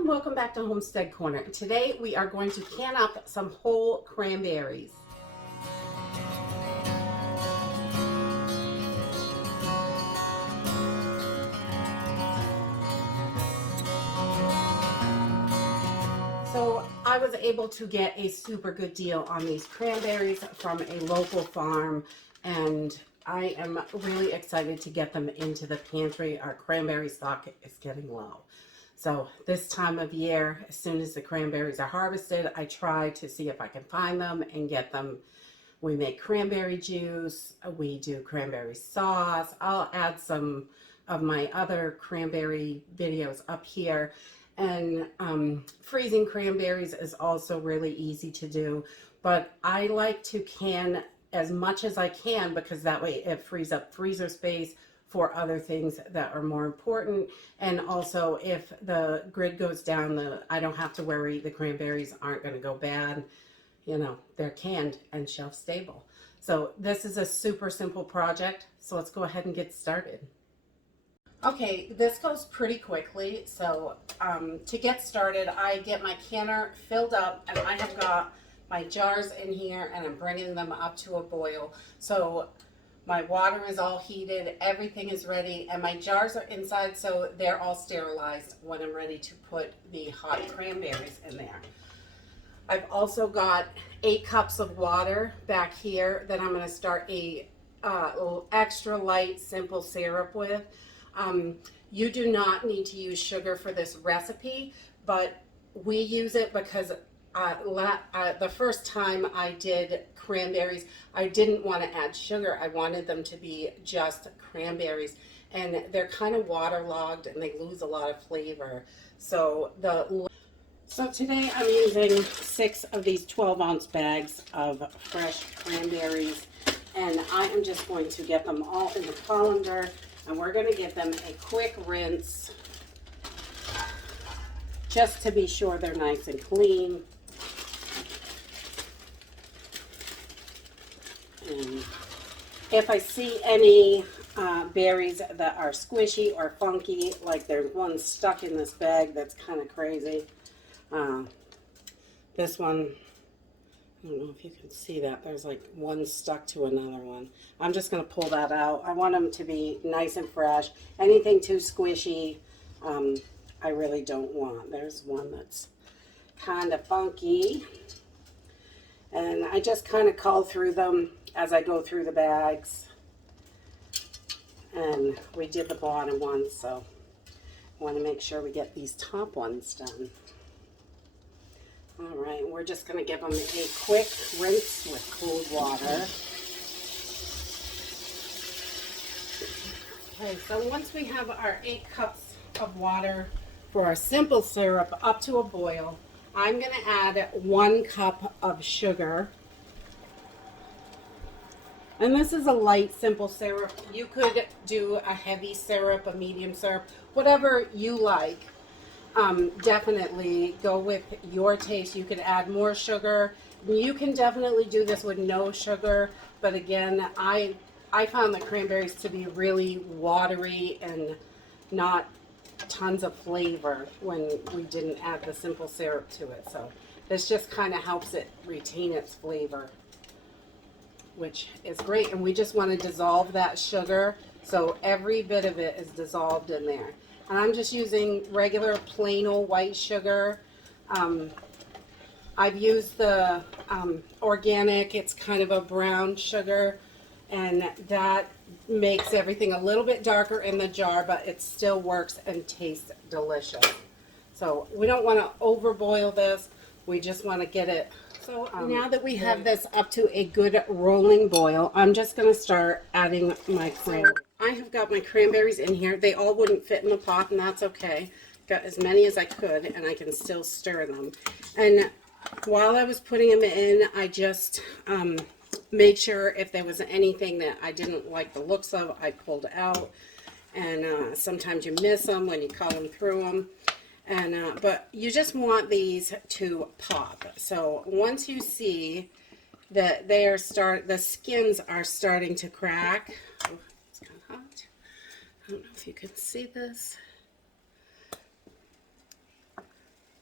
everyone, welcome back to Homestead Corner. Today we are going to can up some whole cranberries. So I was able to get a super good deal on these cranberries from a local farm, and I am really excited to get them into the pantry. Our cranberry stock is getting low. So this time of year, as soon as the cranberries are harvested, I try to see if I can find them and get them. We make cranberry juice, we do cranberry sauce. I'll add some of my other cranberry videos up here. And freezing cranberries is also really easy to do, but I like to can as much as I can because that way it frees up freezer space for other things that are more important. And also if the grid goes down, I don't have to worry the cranberries aren't going to go bad. You know, they're canned and shelf stable. So this is a super simple project. So let's go ahead and get started. Okay, this goes pretty quickly. So to get started, I get my canner filled up and I have got my jars in here and I'm bringing them up to a boil. So my water is all heated, everything is ready, and my jars are inside, so they're all sterilized when I'm ready to put the hot cranberries in there. I've also got 8 cups of water back here that I'm going to start a extra light simple syrup with. You do not need to use sugar for this recipe, but we use it because the first time I did cranberries, I didn't want to add sugar. I wanted them to be just cranberries, and they're kind of waterlogged and they lose a lot of flavor. So today I'm using 6 of these 12-ounce bags of fresh cranberries, and I am just going to get them all in the colander, and we're going to give them a quick rinse just to be sure they're nice and clean. And if I see any berries that are squishy or funky, like there's one stuck in this bag that's kind of crazy. This one, I don't know if you can see that. There's like one stuck to another one. I'm just going to pull that out. I want them to be nice and fresh. Anything too squishy, I really don't want. There's one that's kind of funky. And I just kind of cull through them as I go through the bags. And we did the bottom ones, so I want to make sure we get these top ones done. All right, we're just going to give them a quick rinse with cold water. Okay, so once we have our 8 cups of water for our simple syrup up to a boil, I'm going to add 1 cup of sugar. And this is a light, simple syrup. You could do a heavy syrup, a medium syrup, whatever you like. Definitely go with your taste. You could add more sugar. You can definitely do this with no sugar. But again, I found the cranberries to be really watery and not tons of flavor when we didn't add the simple syrup to it. So this just kind of helps it retain its flavor, which is great. And we just want to dissolve that sugar so every bit of it is dissolved in there. And I'm just using regular plain old white sugar. I've used the organic, it's kind of a brown sugar, and that makes everything a little bit darker in the jar, but it still works and tastes delicious. So we don't want to overboil this, we just want to get it. So now that we have this up to a good rolling boil, I'm just going to start adding my cranberries. I have got my cranberries in here. They all wouldn't fit in the pot, and that's okay. Got as many as I could, and I can still stir them. And while I was putting them in, I just made sure if there was anything that I didn't like the looks of, I pulled out. And sometimes you miss them when you cut them through them. And but you just want these to pop. So once you see that they are the skins are starting to crack. Oh, it's kind of hot. I don't know if you can see this.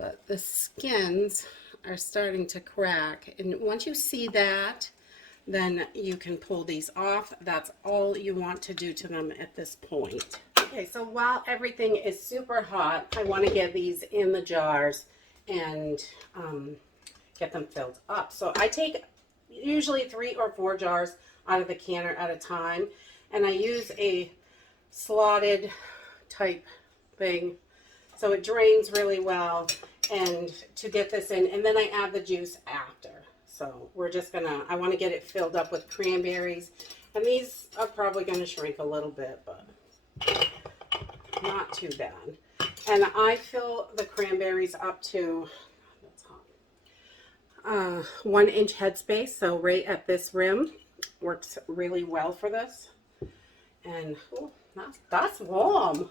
but the skins are starting to crack. And once you see that, then you can pull these off. That's all you want to do to them at this point. Okay, so while everything is super hot, I want to get these in the jars and get them filled up. So I take usually 3 or 4 jars out of the canner at a time, and I use a slotted type thing so it drains really well, and to get this in, and then I add the juice after. So we're just gonna, I want to get it filled up with cranberries, and these are probably going to shrink a little bit, but not too bad. And I fill the cranberries up to 1 inch headspace, so right at this rim. Works really well for this. And ooh, that's warm.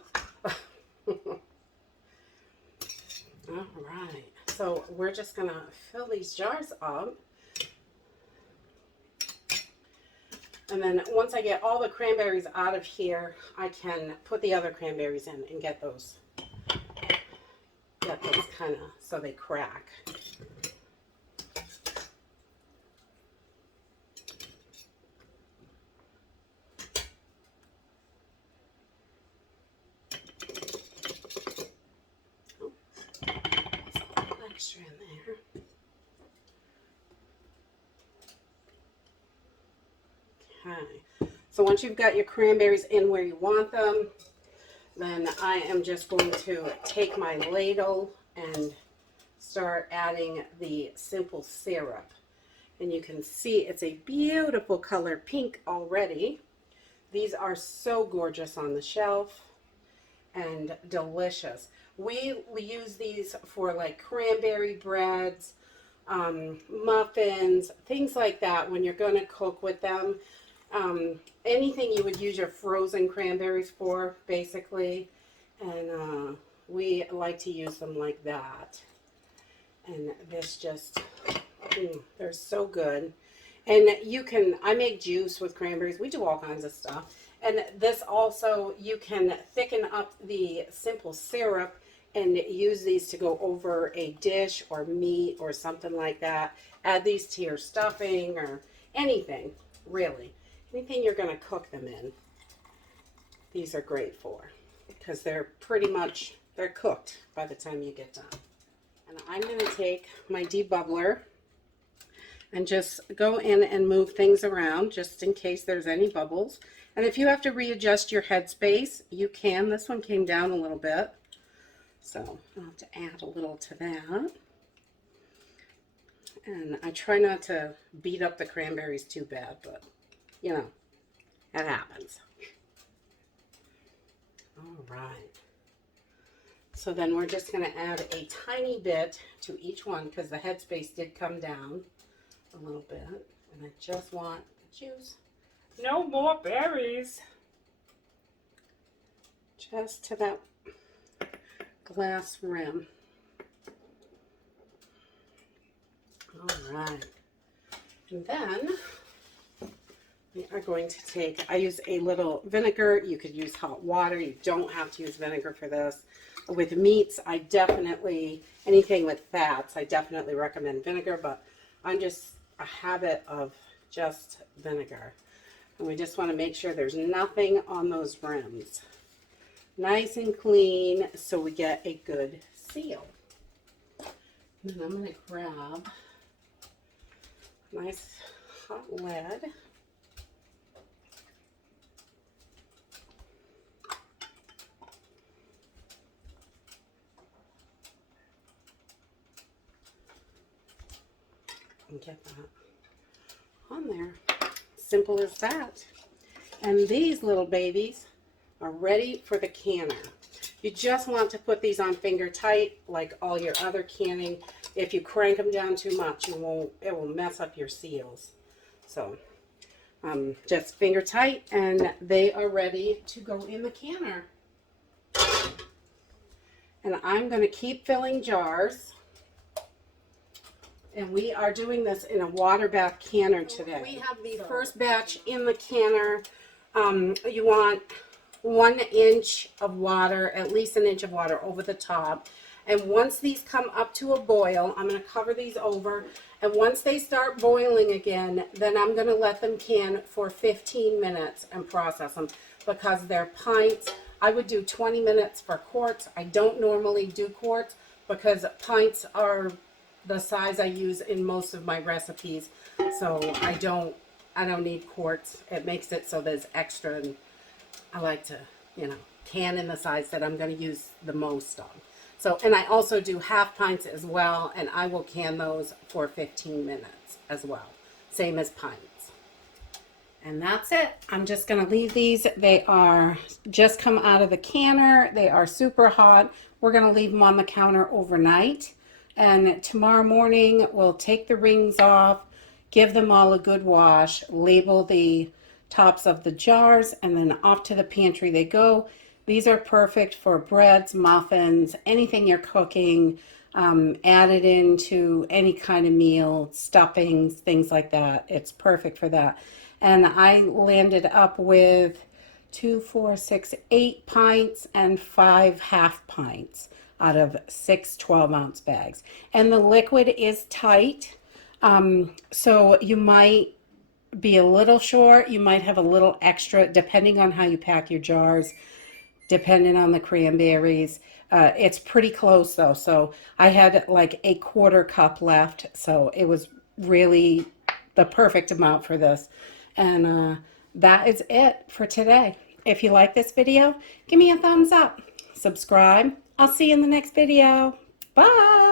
All right, so we're just gonna fill these jars up. And then once I get all the cranberries out of here, I can put the other cranberries in and get those kind of, so they crack. Extra in there. Okay, so once you've got your cranberries in where you want them, then I am just going to take my ladle and start adding the simple syrup. And you can see it's a beautiful color pink already. These are so gorgeous on the shelf and delicious. We use these for like cranberry breads, muffins, things like that when you're going to cook with them. Anything you would use your frozen cranberries for, basically. And we like to use them like that. And this just, they're so good. And you can, I make juice with cranberries. We do all kinds of stuff. And this also, you can thicken up the simple syrup and use these to go over a dish or meat or something like that. Add these to your stuffing or anything, really. Anything you're going to cook them in, these are great for, because they're pretty much, they're cooked by the time you get done. And I'm going to take my debubbler and just go in and move things around just in case there's any bubbles. And if you have to readjust your headspace, you can. This one came down a little bit, so I'll have to add a little to that. And I try not to beat up the cranberries too bad, but you know, that happens. All right. So then we're just going to add a tiny bit to each one because the headspace did come down a little bit. And I just want the juice. No more berries. Just to that glass rim. All right. And then we are going to take, I use a little vinegar. You could use hot water. You don't have to use vinegar for this. With meats, I definitely, anything with fats, I definitely recommend vinegar, but I'm just a habit of just vinegar. And we just want to make sure there's nothing on those rims. Nice and clean so we get a good seal. And then I'm going to grab a nice hot lead. And get that on there. Simple as that. And these little babies are ready for the canner. You just want to put these on finger tight like all your other canning. If you crank them down too much, it will mess up your seals. So just finger tight and they are ready to go in the canner. And I'm going to keep filling jars. And we are doing this in a water bath canner today. We have the first batch in the canner. You want 1 inch of water, at least 1 inch of water over the top. And once these come up to a boil, I'm going to cover these over. And once they start boiling again, then I'm going to let them can for 15 minutes and process them, because they're pints. I would do 20 minutes for quarts. I don't normally do quarts because pints are the size I use in most of my recipes. So I don't need quarts. It makes it so there's extra, and I like to, can in the size that I'm going to use the most on. So, and I also do half pints as well, and I will can those for 15 minutes as well. Same as pints. And that's it. I'm just going to leave these. They are just come out of the canner. They are super hot. We're going to leave them on the counter overnight. And tomorrow morning, we'll take the rings off, give them all a good wash, label the tops of the jars, and then off to the pantry they go. These are perfect for breads, muffins, anything you're cooking, added into any kind of meal, stuffings, things like that. It's perfect for that. And I landed up with 2, 4, 6, 8 pints and 5 half pints out of 6 12-ounce bags. And the liquid is tight, so you might be a little short. You might have a little extra depending on how you pack your jars, depending on the cranberries. It's pretty close though. So I had like a 1/4 cup left. So it was really the perfect amount for this. And that is it for today. If you like this video, give me a thumbs up. Subscribe. I'll see you in the next video. Bye.